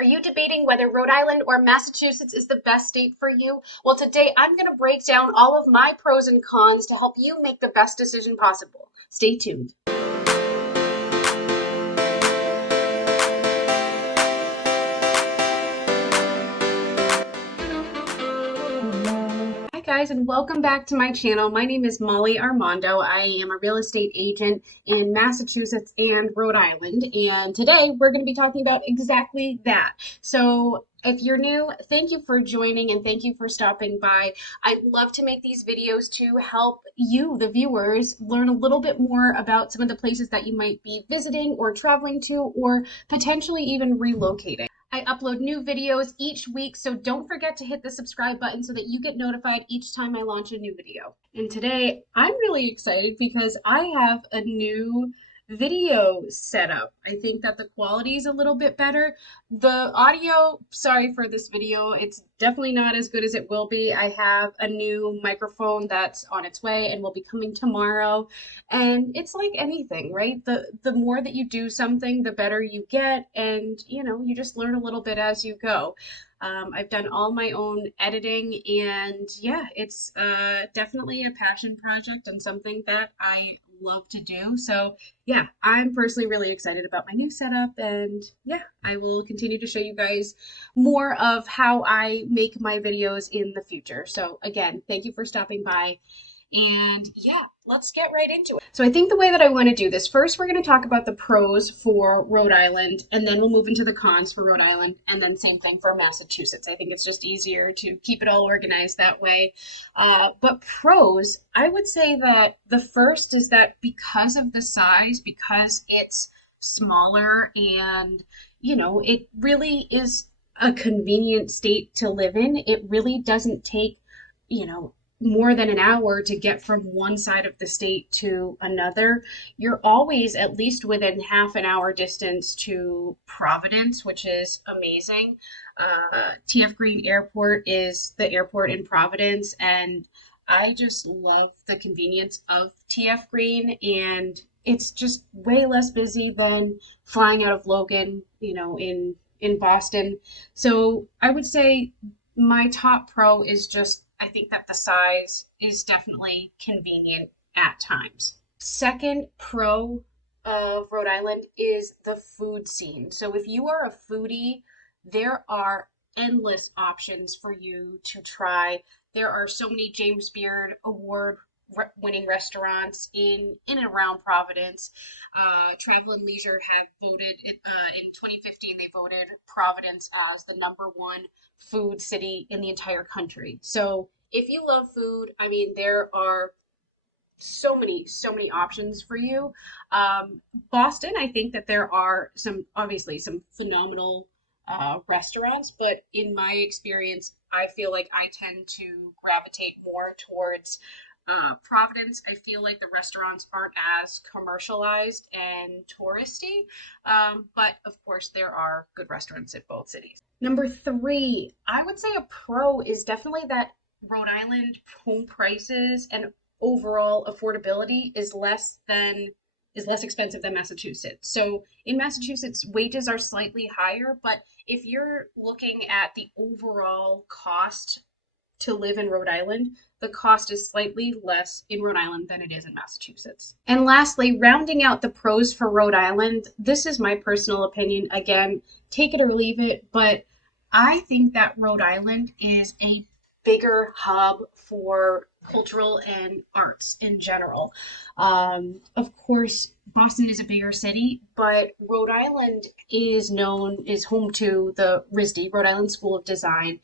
Are you debating whether Rhode Island or Massachusetts is the best state for you? Well, today I'm going to break down all of my pros and cons to help you make the best decision possible. Stay tuned. Hi guys, and welcome back to my channel. My name is Molly Armando. I am a real estate agent in Massachusetts and Rhode Island, and today we're going to be talking about exactly that. So if you're new, thank you for joining and thank you for stopping by. I love to make these videos to help you, the viewers, learn a little bit more about some of the places that you might be visiting or traveling to, or potentially even relocating. I upload new videos each week, so don't forget to hit the subscribe button so that you get notified each time I launch a new video. And today I'm really excited because I have a new video setup. I think that the quality is a little bit better. The audio, sorry for this video, it's definitely not as good as it will be. I have a new microphone that's on its way and will be coming tomorrow. And it's like anything, right? The more that you do something, the better you get, and you just learn a little bit as you go. I've done all my own editing, and yeah, it's definitely a passion project and something that I love to do. So yeah, I'm personally really excited about my new setup, and yeah, I will continue to show you guys more of how I make my videos in the future. So again, thank you for stopping by. And yeah, let's get right into it. So I think the way that I want to do this, first we're going to talk about the pros for Rhode Island, and then we'll move into the cons for Rhode Island, and then same thing for Massachusetts. I think it's just easier to keep it all organized that way. But pros, I would say that the first is that because of the size, because it's smaller, and it really is a convenient state to live in. It really doesn't take, more than an hour to get from one side of the state to another. You're always at least within half an hour distance to Providence, which is amazing. TF Green Airport is the airport in Providence, and I just love the convenience of TF Green, and it's just way less busy than flying out of Logan, in Boston. So I would say my top pro is just I think that the size is definitely convenient at times. Second pro of Rhode Island is the food scene. So if you are a foodie, there are endless options for you to try. There are so many James Beard Award winning restaurants in and around Providence. Travel and Leisure have voted in 2015. They voted Providence as the #1 food city in the entire country. So if you love food, I mean, there are so many options for you. Boston, I think that there are obviously some phenomenal restaurants, but in my experience, I feel like I tend to gravitate more towards Providence. I feel like the restaurants aren't as commercialized and touristy, but of course there are good restaurants at both cities. Number three, I would say a pro is definitely that Rhode Island home prices and overall affordability is less expensive than Massachusetts. So in Massachusetts, wages are slightly higher, but if you're looking at the overall cost to live in Rhode Island, the cost is slightly less in Rhode Island than it is in Massachusetts. And lastly, rounding out the pros for Rhode Island, this is my personal opinion. Again, take it or leave it, but I think that Rhode Island is a bigger hub for cultural and arts in general. Of course, Boston is a bigger city, but Rhode Island is home to the RISD, Rhode Island School of Design.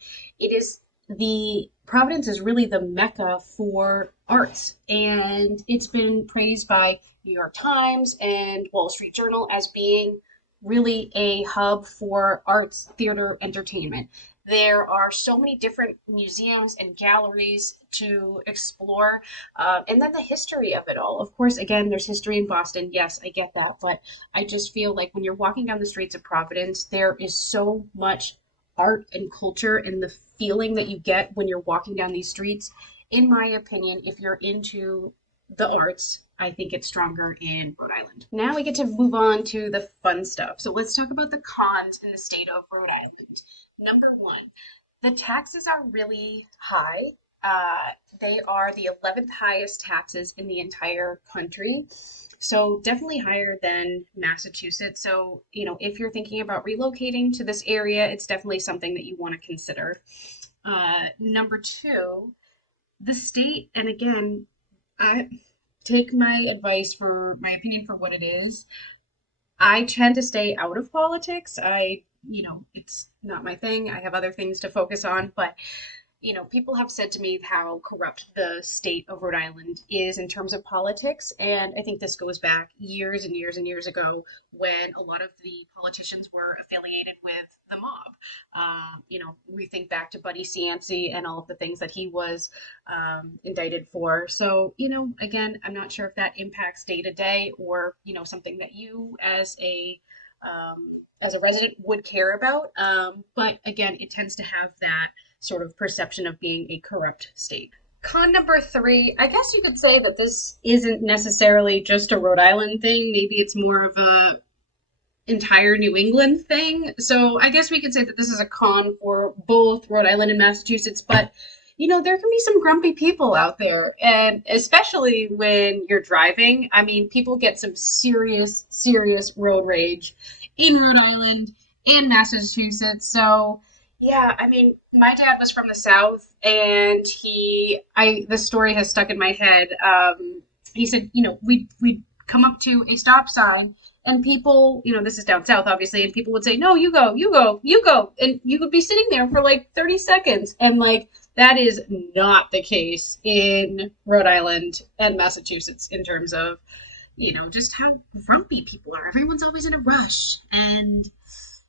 Providence is really the mecca for arts, and it's been praised by New York Times and Wall Street Journal as being really a hub for arts, theater, entertainment. There are so many different museums and galleries to explore, and then the history of it all. Of course, again, there's history in Boston. Yes, I get that, but I just feel like when you're walking down the streets of Providence, there is so much art and culture, and the feeling that you get when you're walking down these streets. In my opinion, if you're into the arts, I think it's stronger in Rhode Island. Now we get to move on to the fun stuff. So let's talk about the cons in the state of Rhode Island. Number one, the taxes are really high. They are the 11th highest taxes in the entire country. So definitely higher than Massachusetts. So, if you're thinking about relocating to this area, it's definitely something that you want to consider. Number two, the state, and again, I take my advice for my opinion for what it is. I tend to stay out of politics. It's not my thing. I have other things to focus on, but people have said to me how corrupt the state of Rhode Island is in terms of politics. And I think this goes back years and years and years ago when a lot of the politicians were affiliated with the mob. We think back to Buddy Cianci and all of the things that he was indicted for. So, again, I'm not sure if that impacts day to day or, something that you as a resident would care about. But again, it tends to have that sort of perception of being a corrupt state. Con number three, I guess you could say that this isn't necessarily just a Rhode Island thing. Maybe it's more of a entire New England thing. So I guess we could say that this is a con for both Rhode Island and Massachusetts, but there can be some grumpy people out there, and especially when you're driving. I mean, people get some serious, serious road rage in Rhode Island and Massachusetts. So, yeah, I mean, my dad was from the South, and the story has stuck in my head. He said, we'd come up to a stop sign, and people, this is down south, obviously, and people would say, no, you go, you go, you go. And you would be sitting there for like 30 seconds. And like, that is not the case in Rhode Island and Massachusetts in terms of, just how grumpy people are. Everyone's always in a rush. And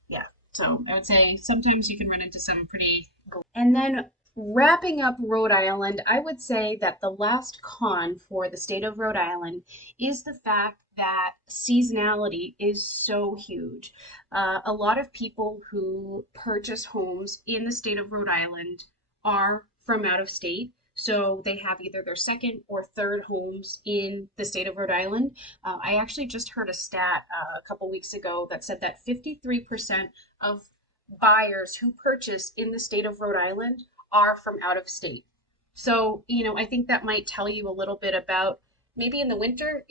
yeah, so I would say sometimes you can run into some pretty. And then wrapping up Rhode Island, I would say that the last con for the state of Rhode Island is the fact that seasonality is so huge. A lot of people who purchase homes in the state of Rhode Island are from out of state. So they have either their second or third homes in the state of Rhode Island. I actually just heard a stat a couple weeks ago that said that 53% of buyers who purchase in the state of Rhode Island are from out of state. So, I think that might tell you a little bit about maybe in the winter,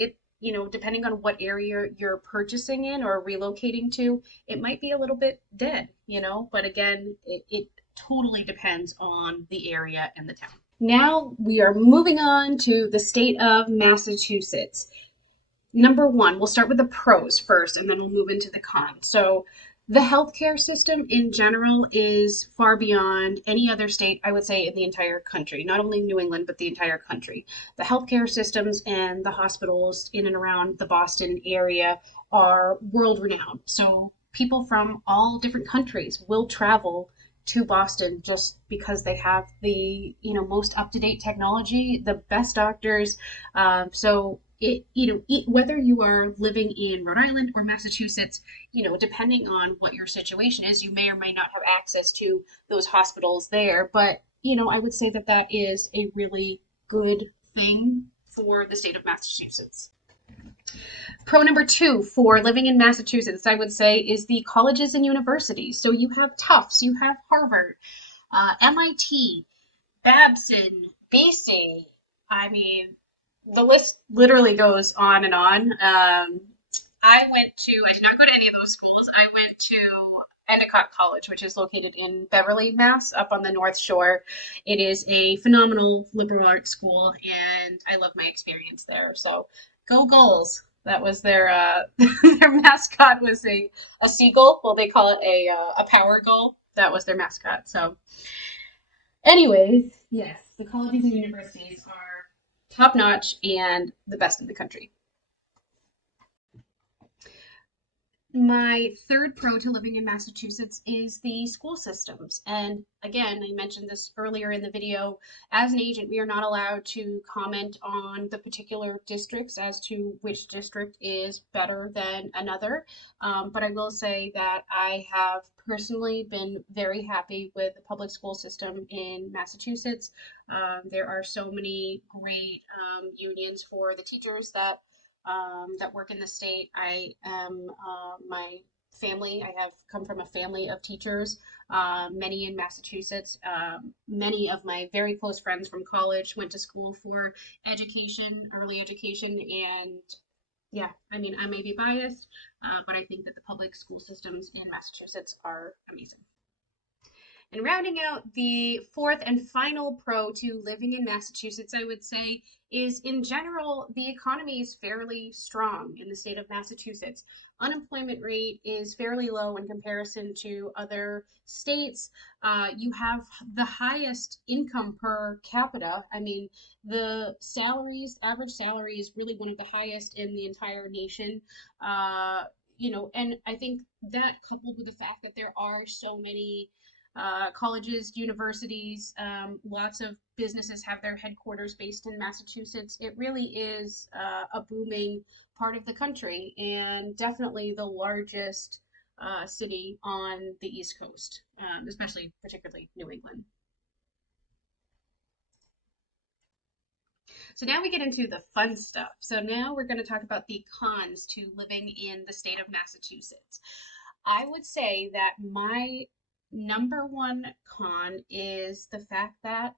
depending on what area you're purchasing in or relocating to, it might be a little bit dead, but again, it totally depends on the area and the town. Now we are moving on to the state of Massachusetts. Number one, we'll start with the pros first, and then we'll move into the cons. So the healthcare system in general is far beyond any other state, I would say, in the entire country, not only New England, but the entire country. The healthcare systems and the hospitals in and around the Boston area are world renowned. So people from all different countries will travel to Boston just because they have the most up-to-date technology, the best doctors. Whether you are living in Rhode Island or Massachusetts, depending on what your situation is, you may or may not have access to those hospitals there. But, I would say that that is a really good thing for the state of Massachusetts. Pro number two for living in Massachusetts, I would say, is the colleges and universities. So you have Tufts, you have Harvard, MIT, Babson, BC. I mean, the list literally goes on and on. I did not go to any of those schools. I went to Endicott College, which is located in Beverly, Mass, up on the North Shore. It is a phenomenal liberal arts school, and I love my experience there. So go Gulls. That was their their mascot was a seagull. Well, they call it a power gull. That was their mascot. So anyways, yes, the colleges and universities are top notch and the best in the country. My third pro to living in Massachusetts is the school systems. And again, I mentioned this earlier in the video. As an agent, we are not allowed to comment on the particular districts as to which district is better than another. But I will say that I have personally been very happy with the public school system in Massachusetts. There are so many great unions for the teachers that work in the state. I am my family. I have come from a family of teachers, many in Massachusetts. Many of my very close friends from college went to school for education, early education, and yeah, I mean, I may be biased, but I think that the public school systems in Massachusetts are amazing. And rounding out the fourth and final pro to living in Massachusetts, I would say, is in general, the economy is fairly strong in the state of Massachusetts. Unemployment rate is fairly low in comparison to other states. You have the highest income per capita. I mean, the salaries, average salary is really one of the highest in the entire nation. And I think that coupled with the fact that there are so many colleges, universities, lots of businesses have their headquarters based in Massachusetts. It really is a booming part of the country and definitely the largest city on the East Coast, especially particularly New England. So now we get into the fun stuff. So now we're going to talk about the cons to living in the state of Massachusetts. I would say that my number one con is the fact that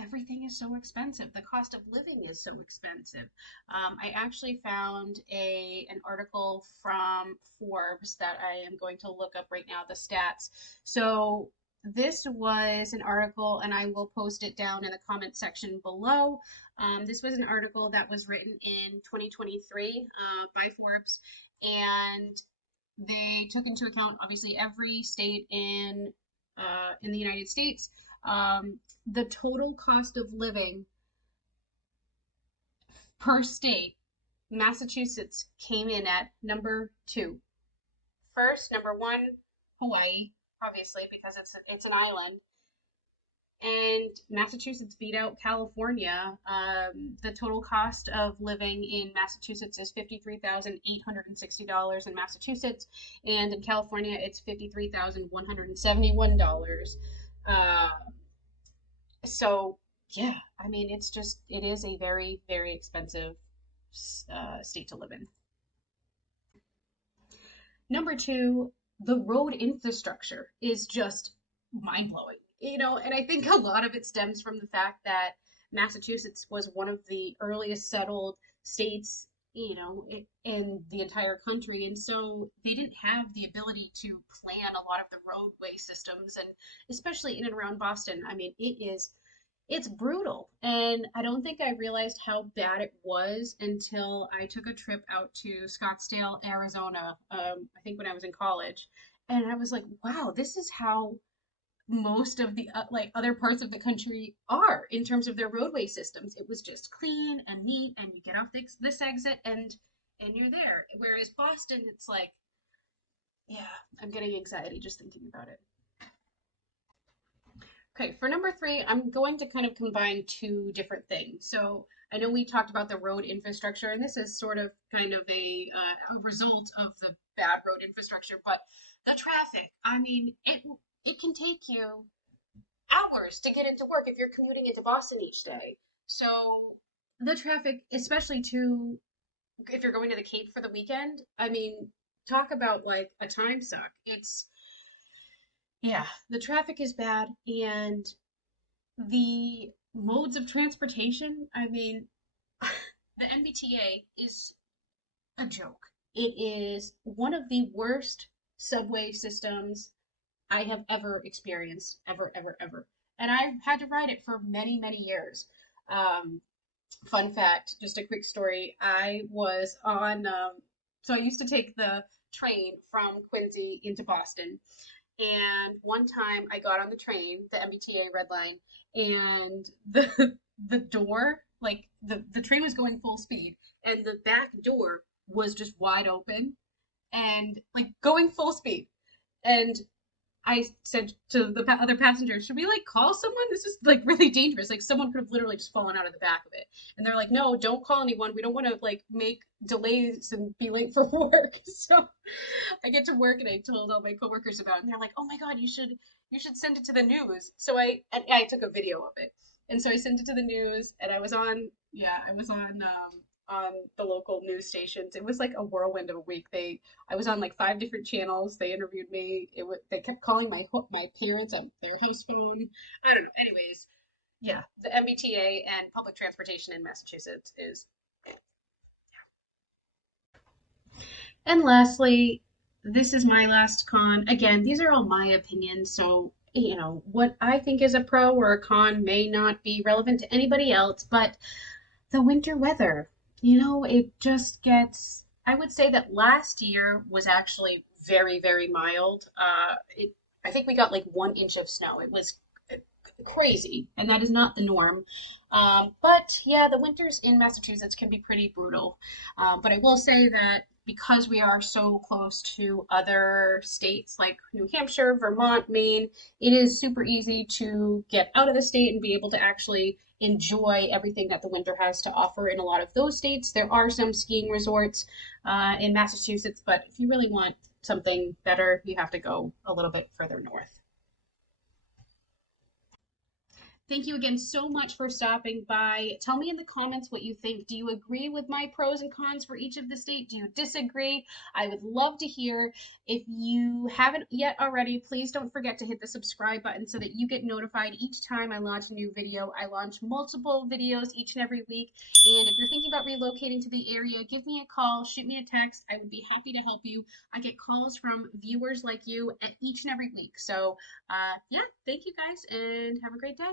everything is so expensive. The cost of living is so expensive. I actually found an article from Forbes that I am going to look up right now, the stats. So this was an article, and I will post it down in the comment section below. This was an article that was written in 2023 by Forbes, and they took into account obviously every state in the United States. The total cost of living per state, Massachusetts came in at number two. First, number one, Hawaii, obviously because it's an island, and Massachusetts beat out California. The total cost of living in Massachusetts is $53,860 in Massachusetts, and in California it's $53,171. Uh, so yeah, I mean it is a very very expensive state to live in. Number two, the road infrastructure is just mind blowing, and I think a lot of it stems from the fact that Massachusetts was one of the earliest settled states, in the entire country. And so they didn't have the ability to plan a lot of the roadway systems, and especially in and around Boston. I mean, it's brutal. And I don't think I realized how bad it was until I took a trip out to Scottsdale, Arizona, I think when I was in college. And I was like, wow, this is how most of the like other parts of the country are in terms of their roadway systems. It was just clean and neat, and you get off this exit and you're there. Whereas Boston, it's like, yeah, I'm getting anxiety just thinking about it. Okay, for number three, I'm going to kind of combine two different things. So I know we talked about the road infrastructure, and this is sort of kind of a result of the bad road infrastructure, but the traffic. I mean, it can take you hours to get into work if you're commuting into Boston each day. So the traffic, especially to if you're going to the Cape for the weekend, I mean, talk about like a time suck. Yeah, the traffic is bad, and the modes of transportation, I mean, the MBTA is a joke. It is one of the worst subway systems I have ever experienced, ever, ever, ever. And I've had to ride it for many, many years. Um, Fun fact, just a quick story. So I used to take the train from Quincy into Boston. And one time I got on the train, the MBTA Red Line, and the door, like the train was going full speed, and the back door was just wide open. and like going full speed. And I said to the other passengers, should we like call someone? This is like really dangerous. Like someone could have literally just fallen out of the back of it. And they're like, no, don't call anyone. We don't want to like make delays and be late for work. So I get to work and I told all my coworkers about it. And they're like, oh my God, you should send it to the news. So I took a video of it. And so I sent it to the news and I was on, yeah, I was on the local news stations. It was like a whirlwind of a week. I was on like five different channels. They interviewed me. They kept calling my parents on their house phone. I don't know. Anyways, yeah, the MBTA and public transportation in Massachusetts is. And lastly, this is my last con. Again, these are all my opinions, so what I think is a pro or a con may not be relevant to anybody else, but the winter weather, it just gets, I would say that last year was actually very, very mild. I think we got like 1 inch of snow. It was crazy, and that is not the norm. But yeah, the winters in Massachusetts can be pretty brutal. But I will say that because we are so close to other states like New Hampshire, Vermont, Maine, it is super easy to get out of the state and be able to actually enjoy everything that the winter has to offer in a lot of those states. There are some skiing resorts in Massachusetts, but if you really want something better, you have to go a little bit further north. Thank you again so much for stopping by. Tell me in the comments what you think. Do you agree with my pros and cons for each of the state? Do you disagree? I would love to hear. If you haven't yet already, please don't forget to hit the subscribe button so that you get notified each time I launch a new video. I launch multiple videos each and every week. And if you're thinking about relocating to the area, give me a call, shoot me a text. I would be happy to help you. I get calls from viewers like you each and every week. So, yeah, thank you guys and have a great day.